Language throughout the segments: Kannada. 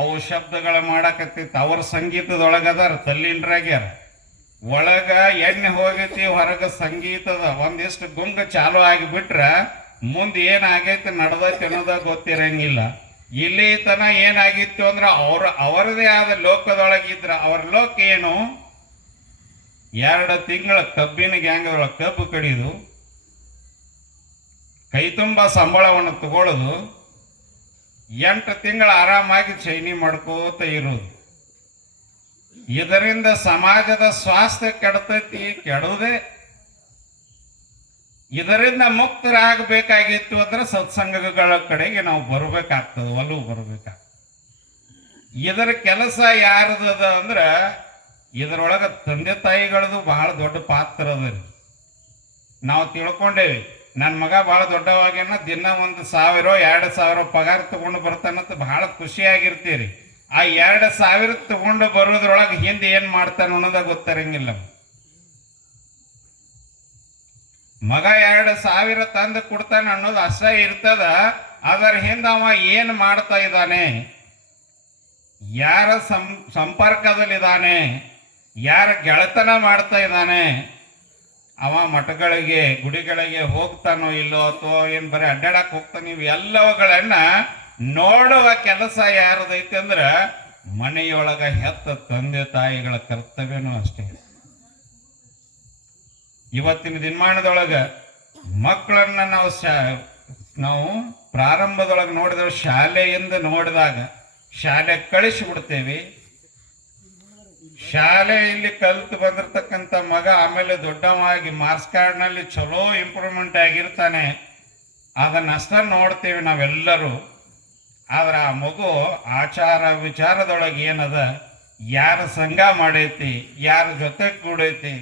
ಅವು ಶಬ್ದಗಳ ಮಾಡಕತ್ತಿತ್ತು. ಅವ್ರ ಸಂಗೀತದೊಳಗದಾರ ತಲ್ಲೀನ್ರಾಗ್ಯಾರ. ಒಳಗ ಎಣ್ಣೆ ಹೋಗೈತಿ, ಹೊರಗ ಸಂಗೀತದ ಒಂದಿಷ್ಟು ಗುಂಗ ಚಾಲು ಆಗಿಬಿಟ್ರ ಮುಂದೆ ಏನಾಗೈತಿ ನಡೆದೈತಿ ಅನ್ನೋದ ಗೊತ್ತಿರಂಗಿಲ್ಲ. ಇಲ್ಲಿ ತನ ಏನಾಗಿತ್ತು ಅಂದ್ರೆ ಅವರದೇ ಆದ ಲೋಕದೊಳಗಿದ್ರ ಅವ್ರ ಲೋಕ ಏನು, 2 ತಿಂಗಳ ಕಬ್ಬಿನ ಗ್ಯಾಂಗದೊಳಗೆ ಕಬ್ಬು ಕಡಿದು ಕೈ ತುಂಬ ಸಂಬಳವನ್ನು ತಗೊಳ್ಳೋದು, 8 ತಿಂಗಳ ಆರಾಮಾಗಿ ಚೈನಿ ಮಾಡ್ಕೋತ ಇರೋದು. ಇದರಿಂದ ಸಮಾಜದ ಸ್ವಾಸ್ಥ್ಯ ಕೆಡತೈತಿ, ಕೆಡುವುದೇ. ಇದರಿಂದ ಮುಕ್ತರಾಗಬೇಕಾಗಿತ್ತು ಅಂದ್ರೆ ಸತ್ಸಂಗಗಳ ಕಡೆಗೆ ನಾವು ಬರಬೇಕಾಗ್ತದೆ, ಒಲವು ಬರಬೇಕಾಗ್ತದೆ. ಇದರ ಕೆಲಸ ಯಾರದದ ಅಂದ್ರೆ ಇದರೊಳಗ ತಂದೆ ತಾಯಿಗಳದು ಬಹಳ ದೊಡ್ಡ ಪಾತ್ರ ಅದ ರೀ. ನಾವು ತಿಳ್ಕೊಂಡೇವಿ, ನನ್ನ ಮಗ ಭಾಳ ದೊಡ್ಡವಾಗ್ಯಾನ, ದಿನ 1,000 2,000 ಪಗಾರ ತಗೊಂಡು ಬರ್ತಾನಂತ ಬಹಳ ಖುಷಿಯಾಗಿರ್ತೀರಿ. ಆ 2,000 ತಗೊಂಡು ಬರೋದ್ರೊಳಗೆ ಹಿಂದೆ ಏನ್ ಮಾಡ್ತಾನ ಅನ್ನೋದ ಗೊತ್ತಿರಂಗಿಲ್ಲ. ಮಗ 2,000 ತಂದು ಕೊಡ್ತಾನೆ ಅನ್ನೋದು ಅಷ್ಟೇ ಇರ್ತದ. ಅದರ ಹಿಂದೆ ಅವ ಏನ್ ಮಾಡ್ತಾ ಇದ್ದಾನೆ, ಯಾರ ಸಂಪರ್ಕದಲ್ಲಿದ್ದಾನೆ, ಯಾರ ಗೆಳತನ ಮಾಡ್ತಾ ಇದ್ದಾನೆ, ಅವ ಮಠಗಳಿಗೆ ಗುಡಿಗಳಿಗೆ ಹೋಗ್ತಾನೋ ಇಲ್ಲೋ ಅಥವಾ ಏನ್ ಬರೀ ಅಡ್ಡಾಡಕ್ ಹೋಗ್ತಾನೆ, ಇವೆಲ್ಲವುಗಳನ್ನ ನೋಡುವ ಕೆಲಸ ಯಾರದೈತಿ ಅಂದ್ರ ಮನೆಯೊಳಗ ಹೆತ್ತ ತಂದೆ ತಾಯಿಗಳ ಕರ್ತವ್ಯನೂ ಅಷ್ಟೇ. ಇವತ್ತಿನ ದಿನಮಾನದೊಳಗ ಮಕ್ಕಳನ್ನ ನಾವು ಪ್ರಾರಂಭದೊಳಗೆ ನೋಡಿದ್ರೆ, ಶಾಲೆಯಿಂದ ನೋಡಿದಾಗ ಶಾಲೆ ಕಳಿಸಿಬಿಡ್ತೇವೆ. ಶಾಲೆಯಲ್ಲಿ ಕಲಿತು ಬಂದಿರತಕ್ಕಂಥ ಮಗ ಆಮೇಲೆ ದೊಡ್ಡವಾಗಿ ಮಾರ್ಕ್ಸ್ ಕಾರ್ಡ್ನಲ್ಲಿ ಚಲೋ ಇಂಪ್ರೂವ್ಮೆಂಟ್ ಆಗಿರ್ತಾನೆ, ಅದನ್ನಷ್ಟ ನೋಡ್ತೇವೆ ನಾವೆಲ್ಲರೂ. ಆದ್ರೆ ಆ ಮಗು ಆಚಾರ ವಿಚಾರದೊಳಗೆ ಏನದ, ಯಾರ ಸಂಘ ಮಾಡೈತಿ, ಯಾರ ಜೊತೆ ಕೂಡೈತಿ,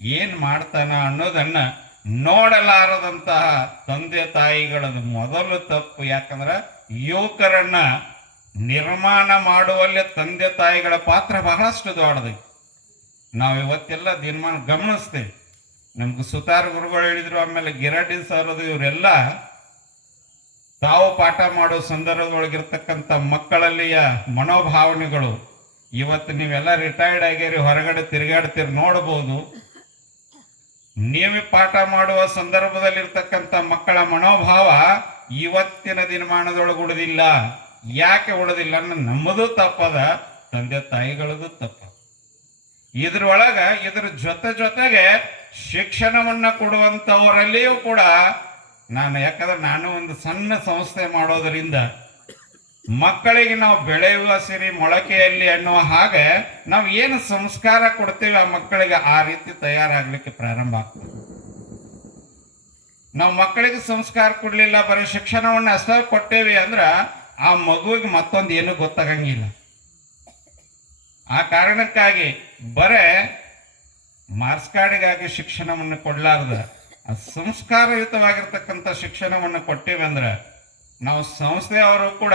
ಏನ್ ಮಾಡ್ತಾನ ಅನ್ನೋದನ್ನ ನೋಡಲಾರದಂತಹ ತಂದೆ ತಾಯಿಗಳದು ಮೊದಲು ತಪ್ಪು. ಯಾಕಂದ್ರೆ ಯುವಕರನ್ನ ನಿರ್ಮಾಣ ಮಾಡುವಲ್ಲಿ ತಂದೆ ತಾಯಿಗಳ ಪಾತ್ರ ಬಹಳಷ್ಟು ದೊಡ್ಡದೈತಿ. ನಾವು ಇವತ್ತೆಲ್ಲ ದಿನಮಾನ ಗಮನಿಸ್ತೇವೆ. ನಮ್ಗೆ ಸುತಾರ ಗುರುಗಳು ಹೇಳಿದ್ರು, ಆಮೇಲೆ ಗಿರಡ್ಡಿ ಸರದು ಇವರೆಲ್ಲ ತಾವು ಪಾಠ ಮಾಡೋ ಸಂದರ್ಭದೊಳಗಿರ್ತಕ್ಕಂಥ ಮಕ್ಕಳಲ್ಲಿಯ ಮನೋಭಾವನೆಗಳು ಇವತ್ತು ನೀವೆಲ್ಲ ರಿಟೈರ್ಡ್ ಆಗ್ಯಾರಿ, ಹೊರಗಡೆ ತಿರುಗಾಡ್ತೀರಿ ನೋಡ್ಬೋದು. ನೀವು ಪಾಠ ಮಾಡುವ ಸಂದರ್ಭದಲ್ಲಿರ್ತಕ್ಕಂಥ ಮಕ್ಕಳ ಮನೋಭಾವ ಇವತ್ತಿನ ದಿನಮಾನದೊಳಗೆ ಉಳಿದಿಲ್ಲ. ಯಾಕೆ ಉಳಿದಿಲ್ಲ ಅನ್ನೋ ನಮ್ಮದು ತಪ್ಪದ, ತಂದೆ ತಾಯಿಗಳದು ತಪ್ಪ. ಇದ್ರ ಜೊತೆಗೆ ಶಿಕ್ಷಣವನ್ನ ಕೊಡುವಂಥವರಲ್ಲಿಯೂ ಕೂಡ ಯಾಕಂದ್ರೆ ನಾನು ಒಂದು ಸಣ್ಣ ಸಂಸ್ಥೆ ಮಾಡೋದರಿಂದ ಮಕ್ಕಳಿಗೆ ನಾವು ಬೆಳೆಯುವ ಸಿರಿ ಮೊಳಕೆಯಲ್ಲಿ ಅನ್ನುವ ಹಾಗೆ ನಾವು ಏನು ಸಂಸ್ಕಾರ ಕೊಡ್ತೇವೆ ಆ ಮಕ್ಕಳಿಗೆ ಆ ರೀತಿ ತಯಾರಾಗ್ಲಿಕ್ಕೆ ಪ್ರಾರಂಭ ಆಗ್ತದೆ. ನಾವು ಮಕ್ಕಳಿಗೆ ಸಂಸ್ಕಾರ ಕೊಡ್ಲಿಲ್ಲ, ಬರೀ ಶಿಕ್ಷಣವನ್ನ ಅಷ್ಟೇ ಕೊಟ್ಟೇವಿ ಅಂದ್ರ ಆ ಮಗುವಿಗೆ ಮತ್ತೊಂದು ಏನು ಗೊತ್ತಾಗಂಗಿಲ್ಲ. ಆ ಕಾರಣಕ್ಕಾಗಿ ಬರೇ ಮಾರ್ಕ್ಸ್ ಕಾರ್ಡಿಗಾಗಿ ಶಿಕ್ಷಣವನ್ನು ಕೊಡ್ಲಾರ್ದ ಸಂಸ್ಕಾರಯುತವಾಗಿರ್ತಕ್ಕಂಥ ಶಿಕ್ಷಣವನ್ನು ಕೊಟ್ಟೇವೆ ಅಂದ್ರೆ ನಾವು ಸಂಸ್ಥೆಯವರು ಕೂಡ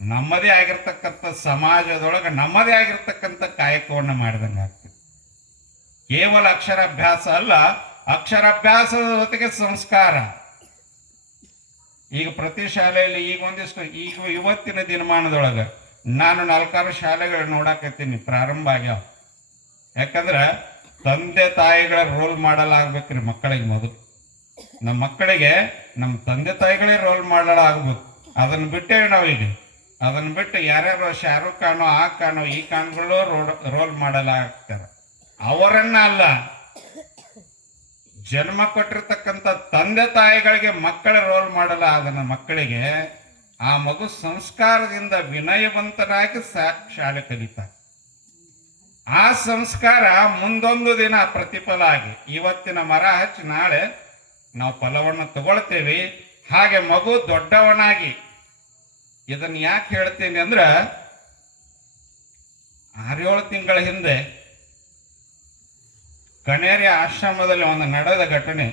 ನಮ್ಮದೇ ಆಗಿರ್ತಕ್ಕಂಥ ಸಮಾಜದೊಳಗೆ ನಮ್ಮದೇ ಆಗಿರ್ತಕ್ಕಂಥ ಕಾಯಕವನ್ನು ಮಾಡಿದಂಗೆ ಆಗ್ತದೆ. ಕೇವಲ ಅಕ್ಷರಾಭ್ಯಾಸ ಅಲ್ಲ, ಅಕ್ಷರಾಭ್ಯಾಸದ ಜೊತೆಗೆ ಸಂಸ್ಕಾರ. ಈಗ ಪ್ರತಿ ಶಾಲೆಯಲ್ಲಿ ಈಗ ಇವತ್ತಿನ ದಿನಮಾನದೊಳಗೆ ನಾನು 4-6 ಶಾಲೆಗಳು ನೋಡಾಕತ್ತೀನಿ, ಪ್ರಾರಂಭ ಆಗ್ಯಾವ. ಯಾಕಂದ್ರೆ ತಂದೆ ತಾಯಿಗಳ ರೋಲ್ ಮಾಡಲ್ ಆಗ್ಬೇಕ್ರಿ ಮಕ್ಕಳಿಗೆ. ಮೊದಲು ನಮ್ಮ ಮಕ್ಕಳಿಗೆ ನಮ್ಮ ತಂದೆ ತಾಯಿಗಳೇ ರೋಲ್ ಮಾಡಲ್ ಆಗ್ಬೇಕು. ಅದನ್ನ ಬಿಟ್ಟೇವಿ ನಾವೀಗ. ಅದನ್ನ ಬಿಟ್ಟು ಯಾರ್ಯಾರು ಶಾರುಖ್ ಖಾನೋ ಆ ಖಾನೋ ಈ ಖಾನ್ಗಳು ರೋಲ್ ಮಾಡಲ್ ಆಗ್ತಾರೆ. ಅವರನ್ನ ಅಲ್ಲ, ಜನ್ಮ ಕೊಟ್ಟಿರ್ತಕ್ಕಂಥ ತಂದೆ ತಾಯಿಗಳಿಗೆ ಮಕ್ಕಳ ರೋಲ್ ಮಾಡಲ್ಲ. ಅದನ್ನ ಮಕ್ಕಳಿಗೆ ಆ ಮಗು ಸಂಸ್ಕಾರದಿಂದ ವಿನಯವಂತರಾಗಿ ಶಾಲೆ ಕಲಿತಾರೆ. ಆ ಸಂಸ್ಕಾರ ಮುಂದೊಂದು ದಿನ ಪ್ರತಿಫಲ ಆಗಿ ಇವತ್ತಿನ ಮರ ಹಚ್ಚಿ ನಾಳೆ ನಾವು ಫಲವನ್ನು ತಗೊಳ್ತೇವೆ. ಹಾಗೆ ಮಗು ದೊಡ್ಡವನಾಗಿ, ಇದನ್ನ ಯಾಕೆ ಹೇಳ್ತೀನಿ ಅಂದ್ರೆ 6-7 ತಿಂಗಳ ಹಿಂದೆ ಕಣೇರಿ ಆಶ್ರಮದಲ್ಲಿ ಒಂದು ನಡೆದ ಘಟನೆ.